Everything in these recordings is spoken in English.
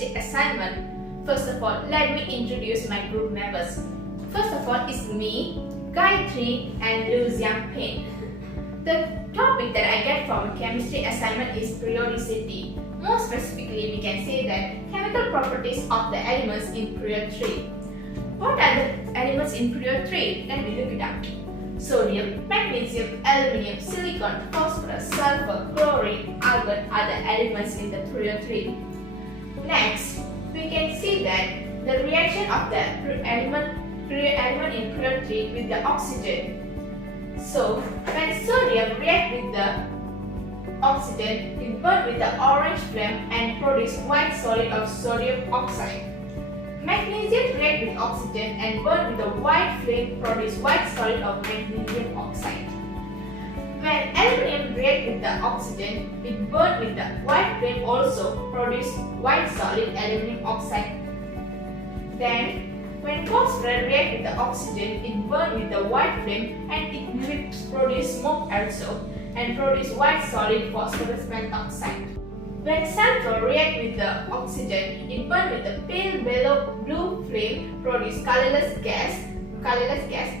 chemistry assignment. First of all, let me introduce my group members. First of all is me, Gayatri and Liu Xiangping. The topic that I get from a chemistry assignment is periodicity. More specifically, we can say that chemical properties of the elements in period 3. What are the elements in period 3? Let me look it up. Sodium, magnesium, aluminium, silicon, phosphorus, sulfur, chlorine, argon are the elements in the period 3. Next, we can see that the reaction of the element in period 3 with the oxygen. So, when sodium reacts with the oxygen, it burns with the orange flame and produces white solid of sodium oxide. Magnesium reacts with oxygen and burns with the white flame, produce white solid of magnesium oxide. When aluminium reacts with the oxygen, it burns with the white flame also, produce white solid aluminium oxide. Then, when phosphorus reacts with the oxygen, it burns with the white flame and it produces smoke also and produce white solid phosphorus pentoxide. When sulfur reacts with the oxygen, it burns with the pale blue flame, produce colorless gas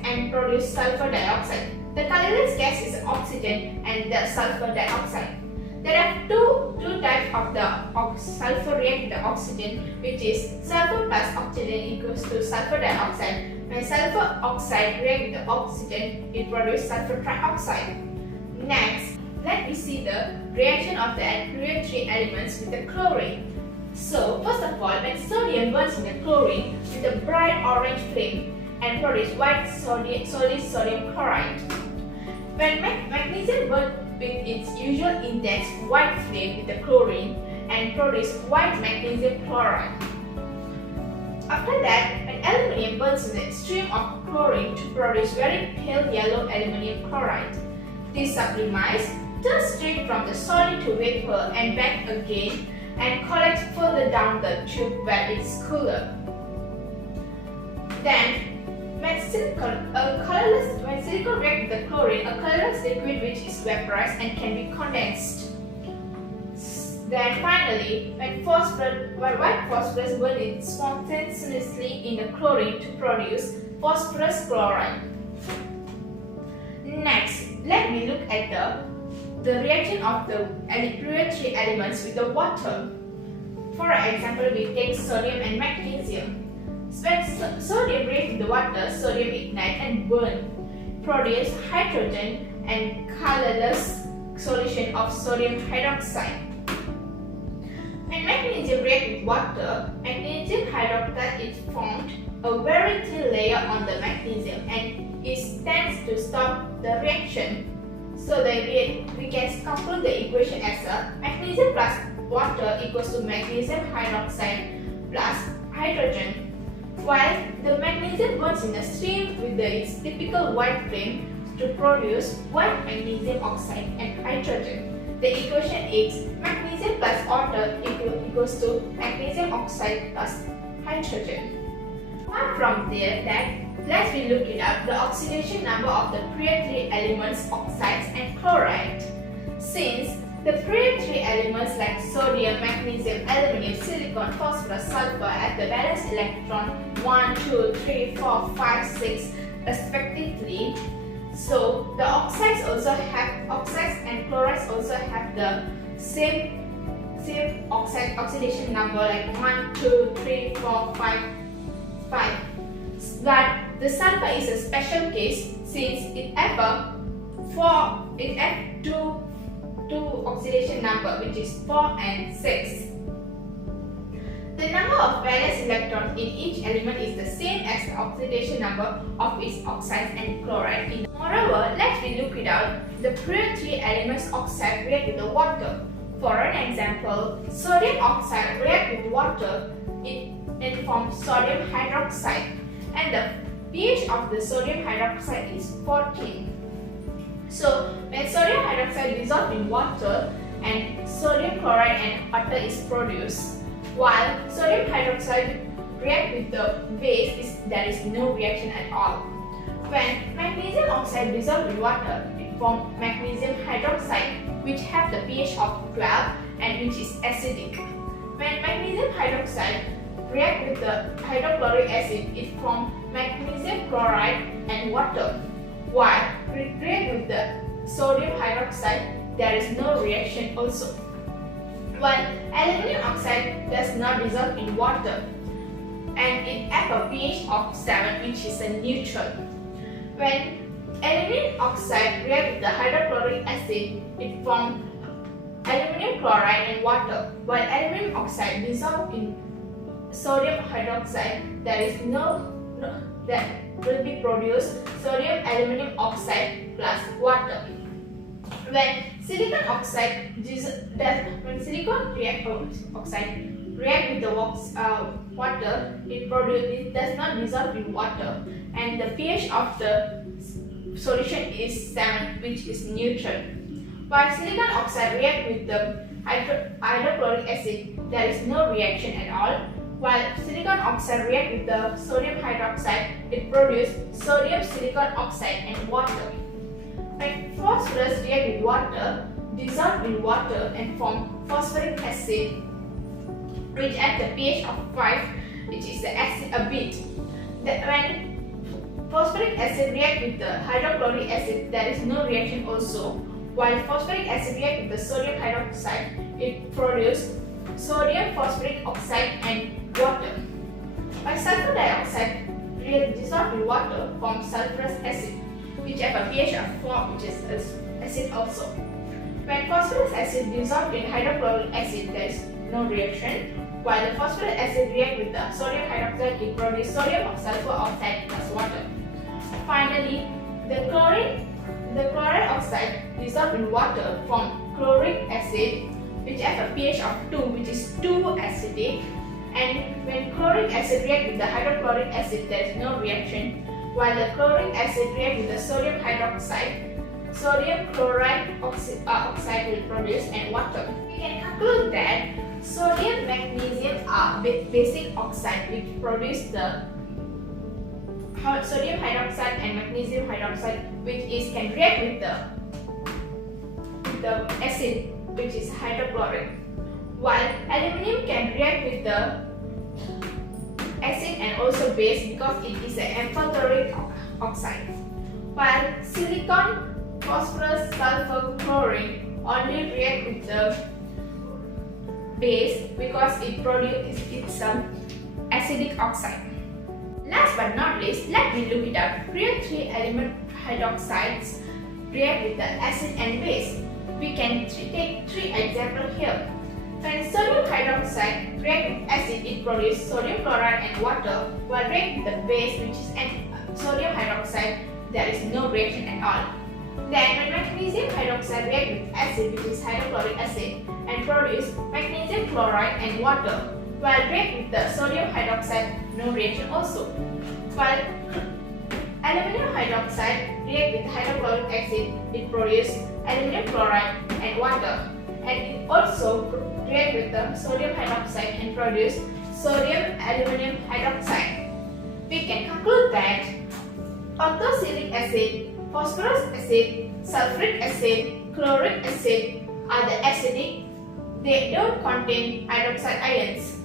and produce sulfur dioxide. The colorless gas is oxygen and the sulfur dioxide. There are two types of the sulfur react with the oxygen, which is sulfur plus oxygen equals to sulfur dioxide. When sulfur oxide reacts with the oxygen, it produces sulfur trioxide. Next, let me see the reaction of the period 3 elements with the chlorine. So, first of all, when sodium burns in the chlorine with a bright orange flame and produce white solid sodium chloride. When magnesium burns with its usual intense white flame with the chlorine and produce white magnesium chloride. After that, when aluminium burns in the stream of chlorine to produce very pale yellow aluminium chloride. This sublimes, turns straight from the solid to vapor and back again and collects further down the tube where it's cooler. Then, when silicon reacts with the chlorine, a colorless liquid which is vaporized and can be condensed. Then finally, when white phosphorus burns spontaneously in the chlorine to produce phosphorus chloride. Next, let me look at the reaction of the period 3 elements with the water. For example, we take sodium and magnesium. When sodium reacts with the water, sodium ignites and burns, produce hydrogen and colorless solution of sodium hydroxide. When magnesium reacts with water, magnesium hydroxide is formed a very thin layer on the magnesium and it tends to stop the reaction. So that we can conclude the equation as a magnesium plus water equals to magnesium hydroxide plus hydrogen. While the magnesium burns in a stream with its typical white flame to produce white magnesium oxide and hydrogen. The equation is magnesium plus water equals to magnesium oxide plus hydrogen. Apart from that, let's look it up the oxidation number of the period 3 elements, oxides and chloride. Since the period 3 elements like sodium, magnesium, aluminium, silicon, phosphorus, sulfur have the valence electron 1, 2, 3, 4, 5, 6 respectively. So the oxides and chlorides also have the same oxidation number like 1, 2, 3, 4, 5. But the sulfur is a special case since it have two oxidation number, which is 4 and 6. The number of valence electrons in each element is the same as the oxidation number of its oxides and chloride. Moreover, let's look it out. The period 3 elements oxide react with the water. For an example, sodium oxide react with water, it forms sodium hydroxide, and the pH of the sodium hydroxide is 14. So, when sodium hydroxide dissolves in water and sodium chloride and water is produced, while sodium hydroxide reacts with the base, there is no reaction at all. When magnesium oxide dissolves in water, it forms magnesium hydroxide, which have the pH of 12 and which is acidic. When magnesium hydroxide react with the hydrochloric acid, it forms magnesium chloride and water. While it react with the sodium hydroxide, there is no reaction also. While aluminum oxide does not dissolve in water and it has a pH of 7, which is a neutral. When aluminum oxide reacts with the hydrochloric acid, it forms aluminum chloride and water. While aluminum oxide dissolves in sodium hydroxide, that will be produced sodium aluminum oxide plus water. When silicon oxide oxide react with the water, it does not dissolve in water, and the pH of the solution is 7, which is neutral. While silicon oxide react with the hydrochloric acid, there is no reaction at all. While silicon oxide react with the sodium hydroxide, it produces sodium silicon oxide and water. When phosphorus react with water, dissolve in water and form phosphoric acid, which at the pH of 5, which is the acid a bit. When phosphoric acid react with the hydrochloric acid, there is no reaction also. While phosphoric acid react with the sodium hydroxide, it produces sodium phosphoric oxide and water. While sulfur dioxide dissolved in water forms sulfurous acid, which have a pH of 4, which is acid also. When phosphorus acid dissolved in hydrochloric acid, there is no reaction. While the phosphoric acid react with the sodium hydroxide, it produces sodium or sulfur oxide plus water. Finally, the chloride oxide dissolved in water forms chloric acid, which has a pH of 2, which is too acidic. And when chloric acid reacts with the hydrochloric acid, there is no reaction. While the chloric acid reacts with the sodium hydroxide, sodium chloride oxide will produce and water. We can conclude that sodium magnesium are basic oxide which produce the sodium hydroxide and magnesium hydroxide, which can react with the acid, which is hydrochloric. While aluminum can react with the acid and also base because it is an amphoteric oxide. While silicon, phosphorus, sulfur, chlorine only react with the base because it's an acidic oxide. Last but not least, let me look it up. Real 3 element hydroxides react with the acid and base. We can take 3 examples here. When sodium hydroxide reacts with acid, it produces sodium chloride and water, while react with the base, which is sodium hydroxide, there is no reaction at all. Then when magnesium hydroxide reacts with acid, which is hydrochloric acid, and produce magnesium chloride and water, while react with the sodium hydroxide, no reaction also. While aluminum hydroxide react with hydrochloric acid, it produces aluminum chloride and water, and it also react with the sodium hydroxide and produce sodium aluminum hydroxide. We can conclude that orthosilicic acid, phosphorus acid, sulfuric acid, chloric acid are the acidic. They don't contain hydroxide ions,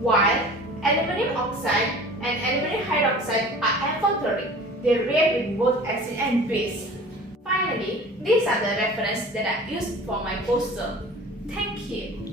while aluminum oxide and aluminum hydroxide are amphoteric. They react with both acid and base. Finally, these are the references that I used for my poster. Thank you.